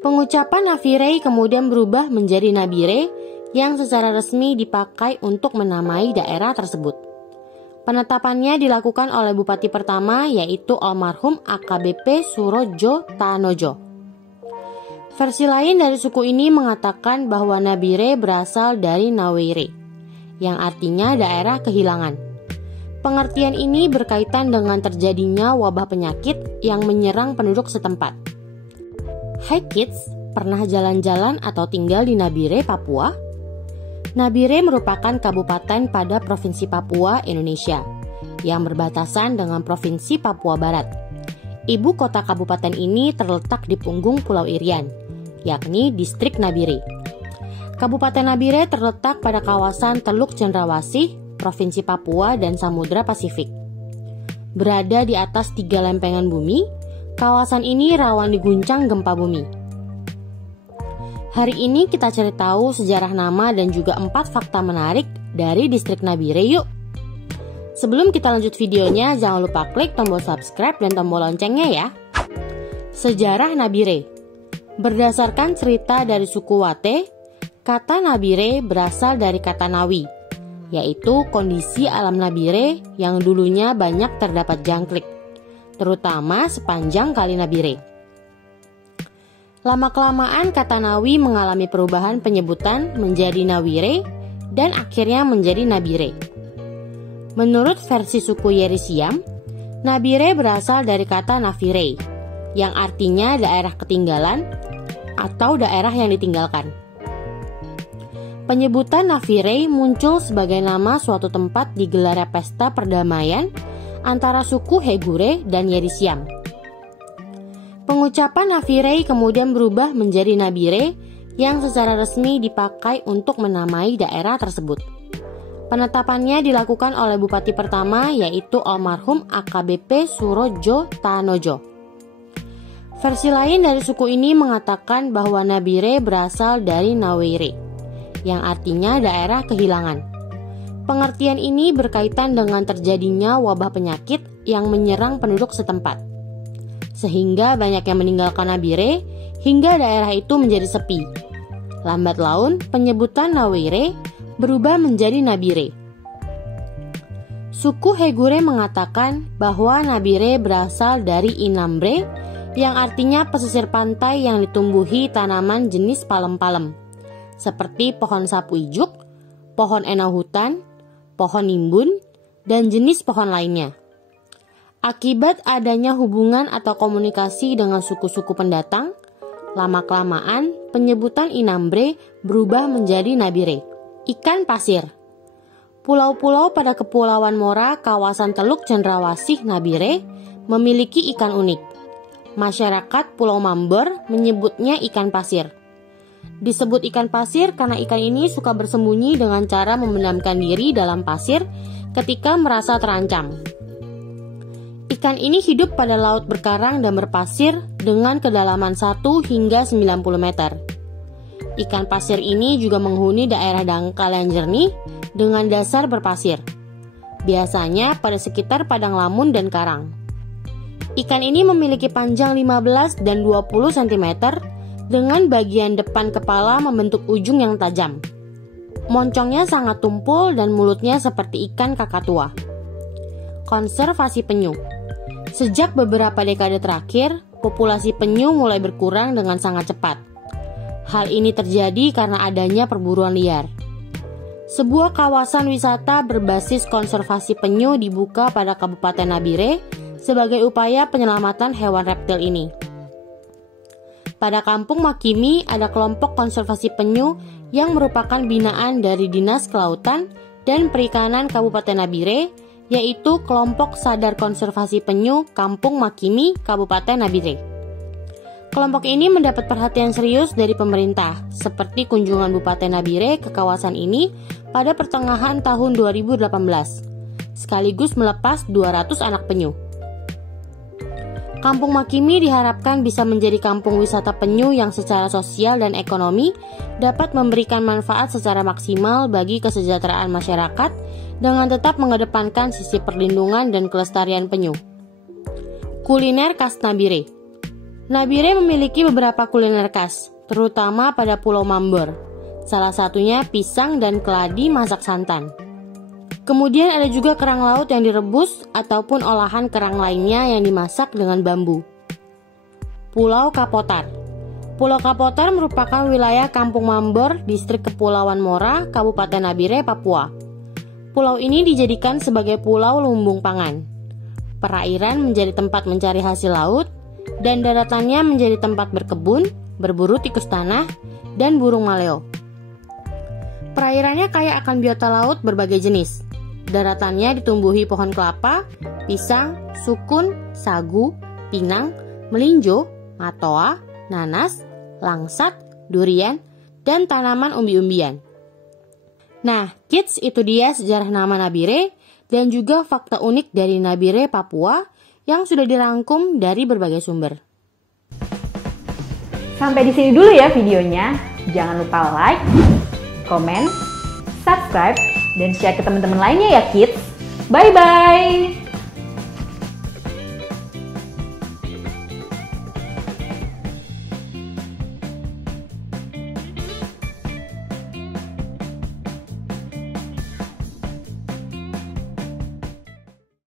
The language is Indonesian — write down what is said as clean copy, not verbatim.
Pengucapan Nabire kemudian berubah menjadi Nabire yang secara resmi dipakai untuk menamai daerah tersebut. Penetapannya dilakukan oleh bupati pertama yaitu almarhum AKBP Surodjo Tanojo. Versi lain dari suku ini mengatakan bahwa Nabire berasal dari Nawire, yang artinya daerah kehilangan. Pengertian ini berkaitan dengan terjadinya wabah penyakit yang menyerang penduduk setempat. Hai kids, pernah jalan-jalan atau tinggal di Nabire, Papua? Nabire merupakan kabupaten pada Provinsi Papua, Indonesia, yang berbatasan dengan Provinsi Papua Barat. Ibu kota kabupaten ini terletak di punggung Pulau Irian, yakni distrik Nabire. Kabupaten Nabire terletak pada kawasan Teluk Cendrawasih, Provinsi Papua dan Samudra Pasifik. Berada di atas 3 lempengan bumi, kawasan ini rawan diguncang gempa bumi. Hari ini kita cari tahu sejarah nama dan juga 4 fakta menarik dari distrik Nabire yuk. Sebelum kita lanjut videonya, jangan lupa klik tombol subscribe dan tombol loncengnya ya. Sejarah Nabire. Berdasarkan cerita dari suku Wate, kata Nabire berasal dari kata Nawi, yaitu kondisi alam Nabire yang dulunya banyak terdapat jangkrik, terutama sepanjang Kali Nabire. Lama-kelamaan kata Nawi mengalami perubahan penyebutan menjadi Nawire dan akhirnya menjadi Nabire. Menurut versi suku Yerisiam, Nabire berasal dari kata Navire, yang artinya daerah ketinggalan atau daerah yang ditinggalkan. Penyebutan Navire muncul sebagai nama suatu tempat digelarnya pesta perdamaian antara suku Hegure dan Yerisiam. Pengucapan Navire kemudian berubah menjadi Nabire yang secara resmi dipakai untuk menamai daerah tersebut. Penetapannya dilakukan oleh bupati pertama yaitu almarhum AKBP Surodjo Tanojo. Versi lain dari suku ini mengatakan bahwa Nabire berasal dari Nawire, yang artinya daerah kehilangan. Pengertian ini berkaitan dengan terjadinya wabah penyakit yang menyerang penduduk setempat, sehingga banyak yang meninggalkan Nabire hingga daerah itu menjadi sepi. Lambat laun, penyebutan Nawire berubah menjadi Nabire. Suku Hegure mengatakan bahwa Nabire berasal dari Inambre, yang artinya pesisir pantai yang ditumbuhi tanaman jenis palem-palem, seperti pohon sapu ijuk, pohon enau hutan, pohon nimbun, dan jenis pohon lainnya. Akibat adanya hubungan atau komunikasi dengan suku-suku pendatang, lama-kelamaan penyebutan Inambre berubah menjadi Nabire. Ikan pasir. Pulau-pulau pada Kepulauan Mora, kawasan Teluk Cendrawasih Nabire, memiliki ikan unik. Masyarakat Pulau Mamber menyebutnya ikan pasir. Disebut ikan pasir karena ikan ini suka bersembunyi dengan cara memendamkan diri dalam pasir ketika merasa terancam. Ikan ini hidup pada laut berkarang dan berpasir dengan kedalaman 1 hingga 90 meter. Ikan pasir ini juga menghuni daerah dangkal yang jernih dengan dasar berpasir, biasanya pada sekitar padang lamun dan karang. Ikan ini memiliki panjang 15 dan 20 cm dengan bagian depan kepala membentuk ujung yang tajam. Moncongnya sangat tumpul dan mulutnya seperti ikan kakatua. Konservasi penyu. Sejak beberapa dekade terakhir, populasi penyu mulai berkurang dengan sangat cepat. Hal ini terjadi karena adanya perburuan liar. Sebuah kawasan wisata berbasis konservasi penyu dibuka pada Kabupaten Nabire sebagai upaya penyelamatan hewan reptil ini. Pada Kampung Makimi ada kelompok konservasi penyu yang merupakan binaan dari Dinas Kelautan dan Perikanan Kabupaten Nabire, yaitu Kelompok Sadar Konservasi Penyu Kampung Makimi, Kabupaten Nabire. Kelompok ini mendapat perhatian serius dari pemerintah, seperti kunjungan Bupati Nabire ke kawasan ini pada pertengahan tahun 2018, sekaligus melepas 200 anak penyu. Kampung Makimi diharapkan bisa menjadi kampung wisata penyu yang secara sosial dan ekonomi dapat memberikan manfaat secara maksimal bagi kesejahteraan masyarakat dengan tetap mengedepankan sisi perlindungan dan kelestarian penyu. Kuliner khas Nabire. Nabire memiliki beberapa kuliner khas, terutama pada Pulau Mambor. Salah satunya pisang dan keladi masak santan. Kemudian ada juga kerang laut yang direbus ataupun olahan kerang lainnya yang dimasak dengan bambu. Pulau Kapotar. Pulau Kapotar merupakan wilayah Kampung Mambor, distrik Kepulauan Mora, Kabupaten Nabire, Papua. Pulau ini dijadikan sebagai pulau lumbung pangan. Perairan menjadi tempat mencari hasil laut, dan daratannya menjadi tempat berkebun, berburu tikus tanah, dan burung maleo. Perairannya kaya akan biota laut berbagai jenis. Daratannya ditumbuhi pohon kelapa, pisang, sukun, sagu, pinang, melinjo, matoa, nanas, langsat, durian, dan tanaman umbi-umbian. Nah, kids, itu dia sejarah nama Nabire dan juga fakta unik dari Nabire, Papua yang sudah dirangkum dari berbagai sumber. Sampai di sini dulu ya videonya. Jangan lupa like, comment, subscribe, dan share ke teman-teman lainnya ya kids. Bye-bye!